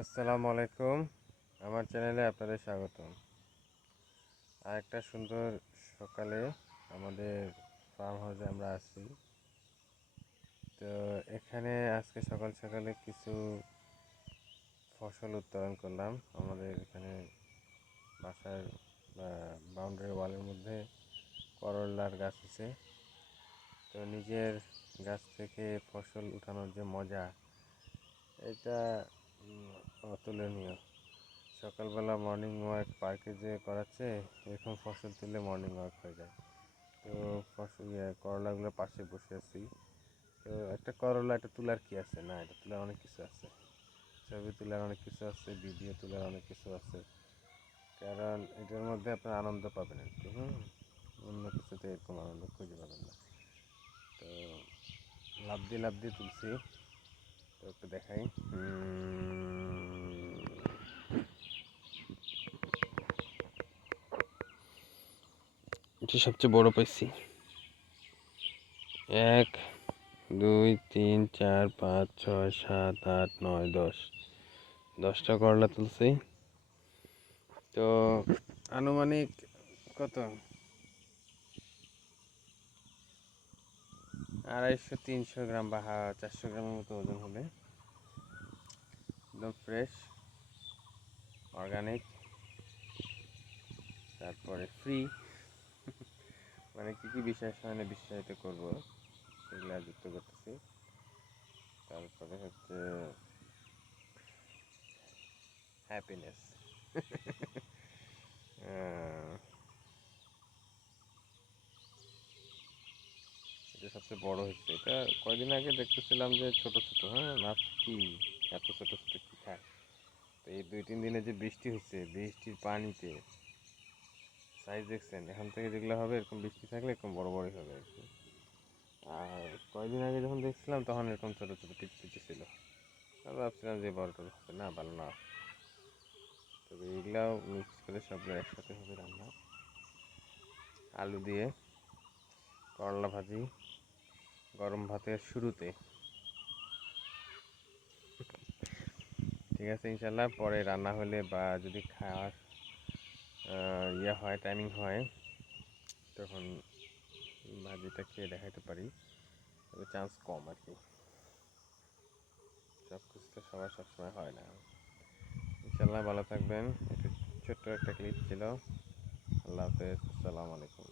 আসসালামু আলাইকুম। আমার চ্যানেলে আপনাদের স্বাগতম। আর একটা সুন্দর সকালে আমাদের ফার্ম হাউসে আমরা আছি। তো এখানে আজকে সকাল সকালে কিছু ফসল উৎপাদন করলাম। আমাদের এখানে বাসার বাউন্ডারি ওয়ালের মধ্যে করলার গাছ আছে। তো নিজের গাছ থেকে ফসল উঠানোর যে মজা, এটা অতুলনীয়। সকালবেলা মর্নিং ওয়াক পার্কে যে করাচ্ছে, এরকম ফসল তুললে মর্নিং ওয়াক হয়ে যায়। তো ফসল করলাগুলো পাশে বসে আছি। তো একটা করলা এটা তোলার কি আছে, না এটা তোলার অনেক কিছু আছে। ছবি তোলার অনেক কিছু আছে, ভিডিও তোলার অনেক কিছু আছে। কারণ এটার মধ্যে আপনার আনন্দ পাবেন একটু। অন্য কিছুতে এরকম আনন্দ খুঁজে পাবেন না। তো লাফ দিয়ে তুলছি। তো একটু দেখাই। এটা সবচেয়ে বড় পাইছি। 1 2 3 4 5 6 7 8 9 10 10টা করলা তুলছি। তো আনুমানিক কত 250-300 গ্রাম বা 400 গ্রামের মতো ওজন হবে। একদম ফ্রেশ, অর্গানিক, তারপরে ফ্রি। মানে কী বিষয় সামনে বিশ্বায়িত করবো সেগুলো যুক্ত করতেছি। তারপরে হচ্ছে হ্যাপিনেস। এটা সবচেয়ে বড় হচ্ছে। এটা কয়দিন আগে দেখতেছিলাম যে ছোট ছোট, না কি এত ছোট ছোট কি খায়। তো এই 2-3 দিনে যে বৃষ্টি হচ্ছে, বৃষ্টির পানিতে সাইজ দেখছেন। এখন থেকে যেগুলো হবে, এরকম বৃষ্টি থাকলে এরকম বড় বড়ই হবে আর কি। আর কয়দিন আগে যখন দেখছিলাম তখন এরকম ছোট ছোট পিচি পিচি ছিল। আর ভাবছিলাম যে বড় টড় হবে না, ভালো না। তবে এগুলাও মিক্স করে সবগুলো একসাথে হবে রান্না। আলু দিয়ে করলা ভাজি গরম ভাতের শুরুতে। ঠিক আছে, ইনশাল্লাহ পরে রান্না হলে বা যদি খাওয়ার হয়, টাইমিং হয়, তখন ভাজিটা খেয়ে দেখাতে পারি। তবে চান্স কম আর কি। সব কিছু তো সবার সবসময় হয় না। ইনশাল্লাহ ভালো থাকবেন। এটা ছোট্ট একটা ক্লিপ ছিল। আল্লাহ হাফেজ, আসসালামু আলাইকুম।